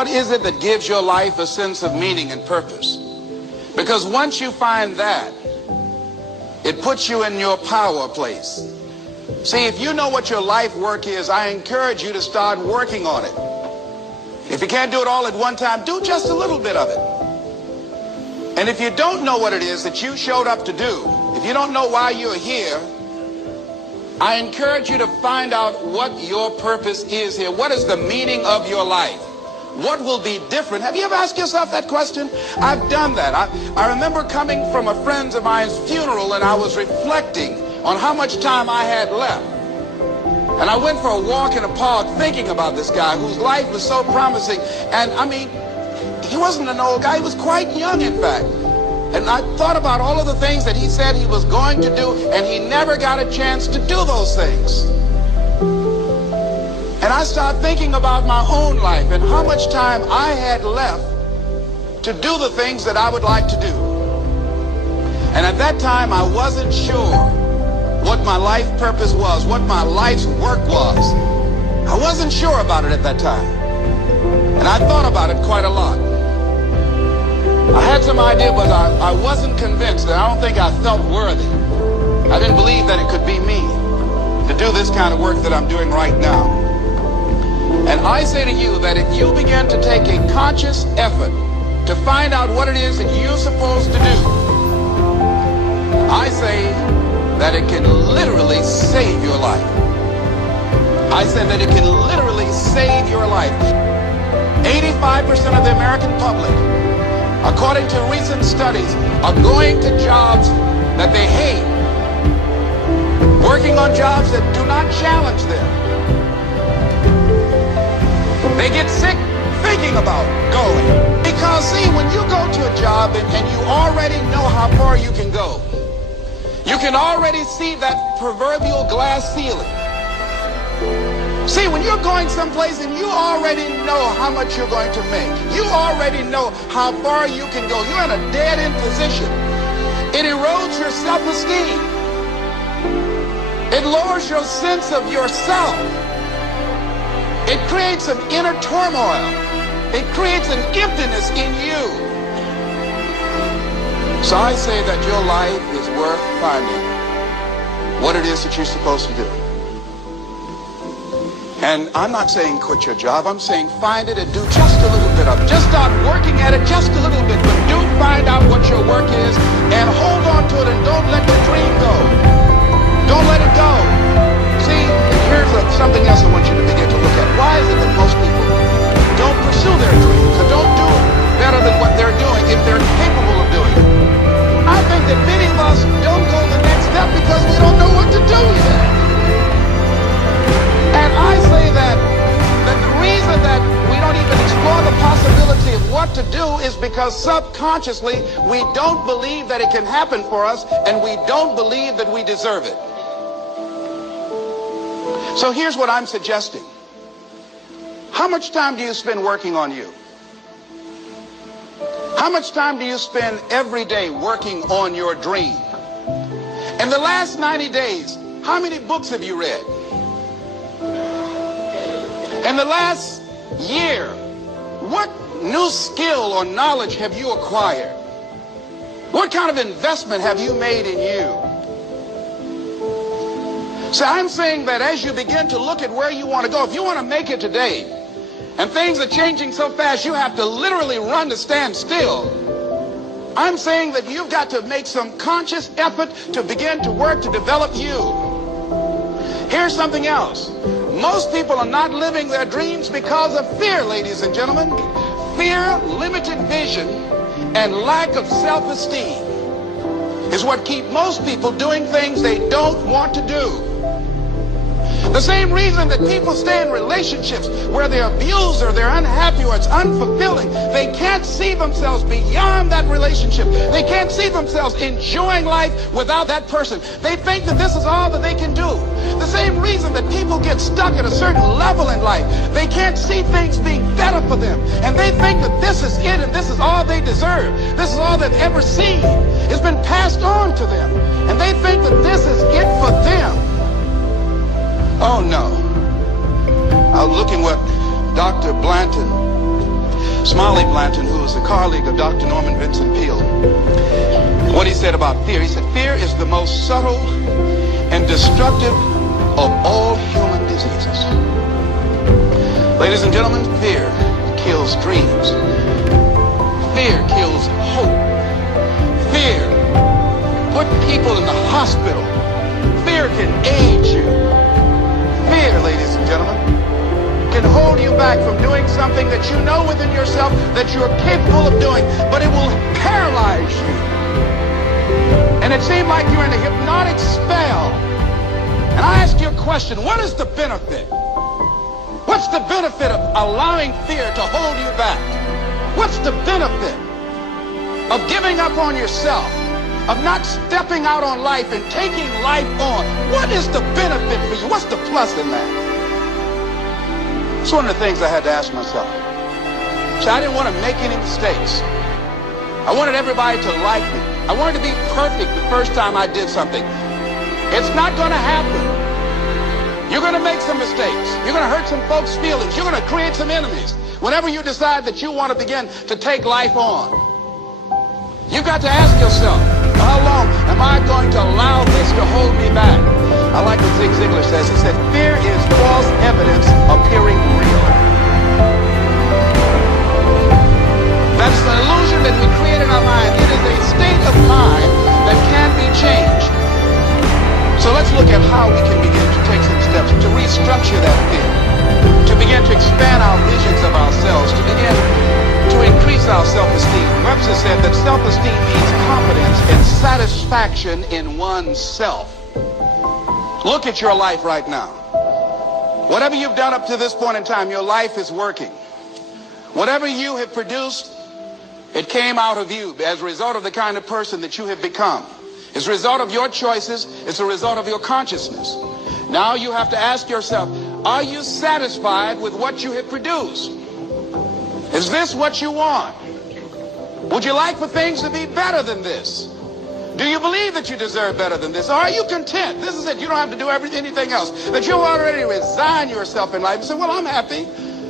What is it that gives your life a sense of meaning and purpose? Because once you find that, it puts you in your power place. See, if you know what your life work is, I encourage you to start working on it. If you can't do it all at one time, do just a little bit of it. And if you don't know what it is that you showed up to do, if you don't know why you're here, I encourage you to find out what your purpose is here. What is the meaning of your life? What will be different? Have you ever asked yourself that question? I've done that. I remember coming from a friend of mine's funeral, and I was reflecting on how much time I had left. And I went for a walk in a park thinking about this guy whose life was so promising. And I mean, he wasn't an old guy. He was quite young, in fact. And I thought about all of the things that he said he was going to do, and he never got a chance to do those things. And I started thinking about my own life and how much time I had left to do the things that I would like to do. And at that time, I wasn't sure what my life purpose was, what my life's work was. I wasn't sure about it at that time. And I thought about it quite a lot. I had some idea, but I wasn't convinced, and I don't think I felt worthy. I didn't believe that it could be me to do this kind of work that I'm doing right now. And I say to you that if you begin to take a conscious effort to find out what it is that you're supposed to do, I say that it can literally save your life. I said that it can literally save your life. 85% of the American public, according to recent studies, are going to jobs that they hate, working on jobs that do not challenge them. They get sick thinking about going. Because see, when you go to a job and you already know how far you can go, you can already see that proverbial glass ceiling. See, when you're going someplace and you already know how much you're going to make, you already know how far you can go, you're in a dead-end position. It erodes your self-esteem. It lowers your sense of yourself. It creates an inner turmoil. It creates an emptiness in you. So I say that your life is worth finding what it is that you're supposed to do. And I'm not saying quit your job. I'm saying find it and do just a little bit of it. Just start working at it just a little bit. But do find out what your work is and hold on to it, and don't let your dream go. Don't let it go. See, here's something else I want you to begin to look at. Why is it that most people don't pursue their dreams or don't do better than what they're doing if they're capable of doing it? I think that many of us don't go the next step because we don't know what to do yet. And I say that the reason that we don't even explore the possibility of what to do is because subconsciously we don't believe that it can happen for us, and we don't believe that we deserve it. So here's what I'm suggesting. How much time do you spend working on you? How much time do you spend every day working on your dream? In the last 90 days, how many books have you read? In the last year, what new skill or knowledge have you acquired? What kind of investment have you made in you? So I'm saying that as you begin to look at where you want to go, if you want to make it today, and things are changing so fast you have to literally run to stand still, I'm saying that you've got to make some conscious effort to begin to work to develop you. Here's something else. Most people are not living their dreams because of fear, ladies and gentlemen. Fear, limited vision, and lack of self-esteem is what keep most people doing things they don't want to do. The same reason that people stay in relationships where they're abused or they're unhappy or it's unfulfilling. They can't see themselves beyond that relationship. They can't see themselves enjoying life without that person. They think that this is all that they can do. The same reason that people get stuck at a certain level in life. They can't see things being better for them. And they think that this is it and this is all they deserve. This is all they've ever seen. It's been passed on to them. And they think that this is it for them. Oh no. I was looking what Dr. Blanton Smiley Blanton, who is a colleague of Dr. Norman Vincent Peale. What he said about fear, he said, fear is the most subtle and destructive of all human diseases. Ladies and gentlemen, fear kills dreams. Fear kills hope. Fear put people in the hospital. Fear can age you. Fear, ladies and gentlemen, can hold you back from doing something that you know within yourself that you're capable of doing, but it will paralyze you. And it seems like you're in a hypnotic spell. And I ask you a question, what is the benefit? What's the benefit of allowing fear to hold you back? What's the benefit of giving up on yourself, of not stepping out on life and taking life on? What is the benefit for you? What's the plus in that? It's one of the things I had to ask myself. So I didn't want to make any mistakes. I wanted everybody to like me. I wanted to be perfect the first time I did something. It's not going to happen. You're going to make some mistakes. You're going to hurt some folks' feelings. You're going to create some enemies whenever you decide that you want to begin to take life on. You've got to ask yourself, how long am I going to allow this to hold me back? I like what Zig Ziglar says. He said, fear is false evidence appearing real. That's an illusion that we create in our mind. It is a state of mind that can be changed. So let's look at how we can begin to take some steps to restructure that fear, to begin to expand our visions of ourselves, to begin to increase our self-esteem. Webster said that self-esteem means confidence and satisfaction in oneself. Look at your life right now. Whatever you've done up to this point in time, your life is working. Whatever you have produced, it came out of you as a result of the kind of person that you have become. It's a result of your choices. It's a result of your consciousness. Now you have to ask yourself, are you satisfied with what you have produced? Is this what you want? Would you like for things to be better than this? Do you believe that you deserve better than this? Or are you content? This is it. You don't have to do anything else. That you already resign yourself in life and say, well, I'm happy.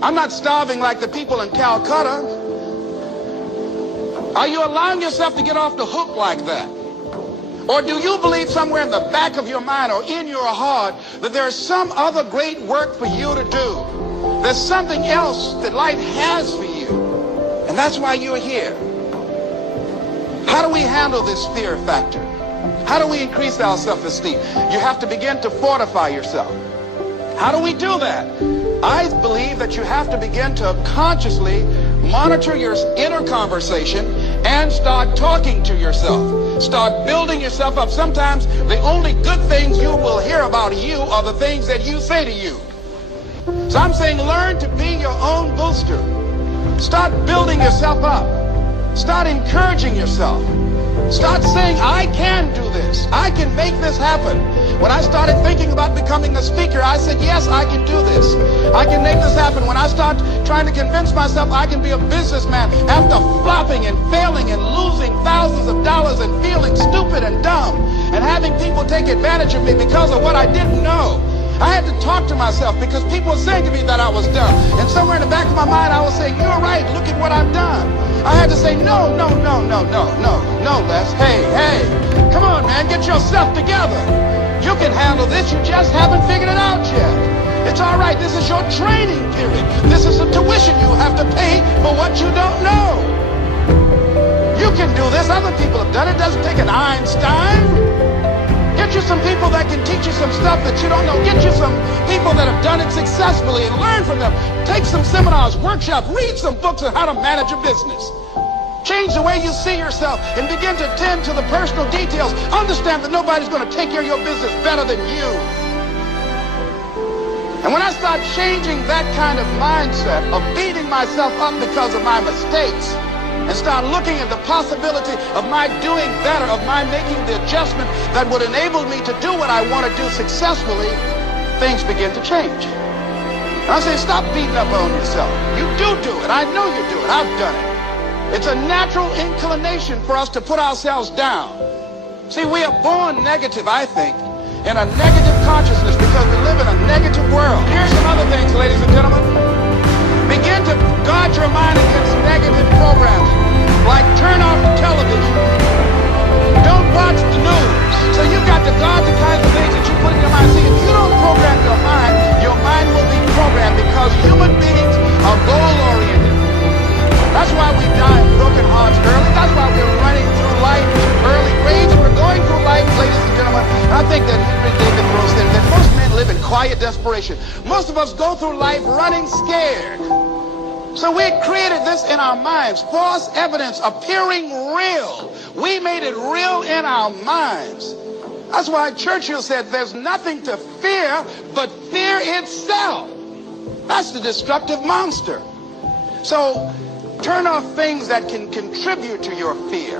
I'm not starving like the people in Calcutta. Are you allowing yourself to get off the hook like that? Or do you believe somewhere in the back of your mind or in your heart that there's some other great work for you to do? There's something else that life has for you. And that's why you're here. How do we handle this fear factor? How do we increase our self-esteem? You have to begin to fortify yourself. How do we do that? I believe that you have to begin to consciously monitor your inner conversation and start talking to yourself. Start building yourself up. Sometimes the only good things you will hear about you are the things that you say to you. So I'm saying learn to be your own booster. Start building yourself up. Start encouraging yourself. Start saying, I can do this. I can make this happen. When I started thinking about becoming a speaker, I said, yes, I can do this. I can make this happen. When I start trying to convince myself I can be a businessman after flopping and failing and losing thousands of dollars and feeling stupid and dumb and having people take advantage of me because of what I didn't know, I had to talk to myself because people were saying to me that I was dumb. And somewhere in the back of my mind, I was saying, you're right, look at what I've done. I had to say, no, Les. Hey, come on, man, get yourself together. You can handle this, you just haven't figured it out yet. It's all right, this is your training period. This is the tuition you have to pay for what you don't know. You can do this, other people have done it. It doesn't take an Einstein. Get you some people that can teach you some stuff that you don't know. Get you some people that have done it successfully and learn from them. Take some seminars, workshops, read some books on how to manage a business. Change the way you see yourself and begin to tend to the personal details. Understand that nobody's going to take care of your business better than you. And when I start changing that kind of mindset of beating myself up because of my mistakes and start looking at the possibility of my doing better, of my making the adjustment that would enable me to do what I want to do successfully, things begin to change. And I say, stop beating up on yourself. You do it. I know you do it. I've done it. It's a natural inclination for us to put ourselves down. See, we are born negative, I think, in a negative consciousness because we live in a negative world. Here's some other things, ladies and gentlemen. Begin to guard your mind against situation. Most of us go through life running scared. So we created this in our minds, false evidence appearing real. We made it real in our minds. That's why Churchill said there's nothing to fear but fear itself. That's the destructive monster. So turn off things that can contribute to your fear.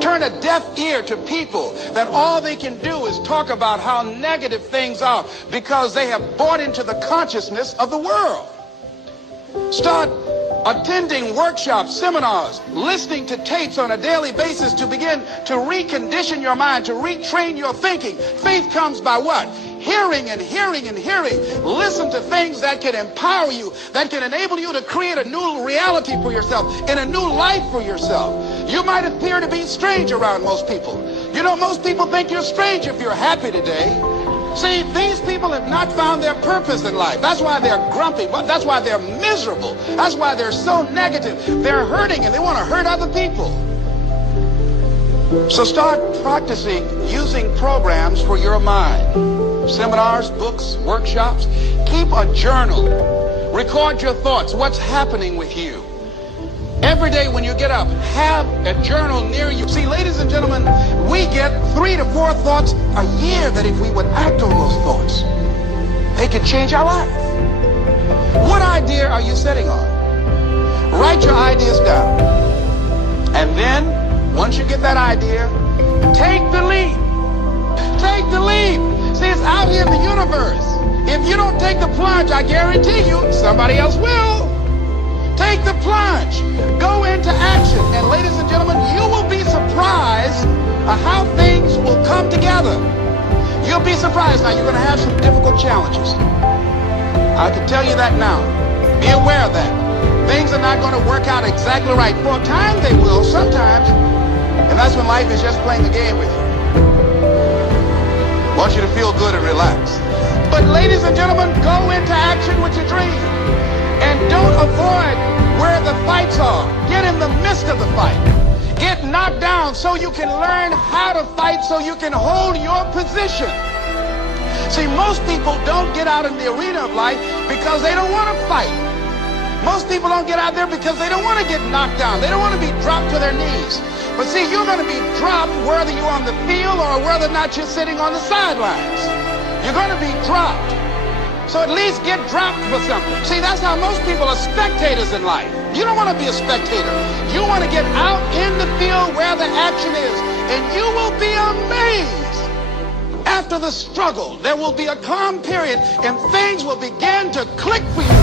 Turn a deaf ear to people that all they can do is talk about how negative things are because they have bought into the consciousness of the world. Start attending workshops, seminars, listening to tapes on a daily basis to begin to recondition your mind, to retrain your thinking. Faith comes by what? Hearing and hearing and hearing. Listen to things that can empower you, that can enable you to create a new reality for yourself and a new life for yourself. You might appear to be strange around most people. You know, most people think you're strange if you're happy today. See, these people have not found their purpose in life. That's why they're grumpy. That's why they're miserable. That's why they're so negative. They're hurting and they want to hurt other people. So start practicing using programs for your mind. Seminars, books, workshops. Keep a journal. Record your thoughts. What's happening with you? Every day when you get up, have a journal near you. See, ladies and gentlemen, we get 3 to 4 thoughts a year that if we would act on those thoughts, they could change our life. What idea are you sitting on? Write your ideas down. And then, once you get that idea, take the leap. Take the leap. See, it's out here in the universe. If you don't take the plunge, I guarantee you, somebody else will. Take the plunge. Go into action. And ladies and gentlemen, you will be surprised at how things will come together. You'll be surprised. Now, you're going to have some difficult challenges. I can tell you that now. Be aware of that. Things are not going to work out exactly right. For a time, they will, sometimes. And that's when life is just playing a game with you. I want you to feel good and relax. But ladies and gentlemen, go into action with your dream. And don't avoid where the fights are. Get in the midst of the fight. Get knocked down so you can learn how to fight, so you can hold your position. See, most people don't get out in the arena of life because they don't want to fight. Most people don't get out there because they don't want to get knocked down. They don't want to be dropped to their knees. But see, you're going to be dropped whether you're on the field or whether or not you're sitting on the sidelines. You're going to be dropped. So at least get dropped for something. See, that's how most people are spectators in life. You don't want to be a spectator. You want to get out in the field where the action is. And you will be amazed. After the struggle, there will be a calm period and things will begin to click for you.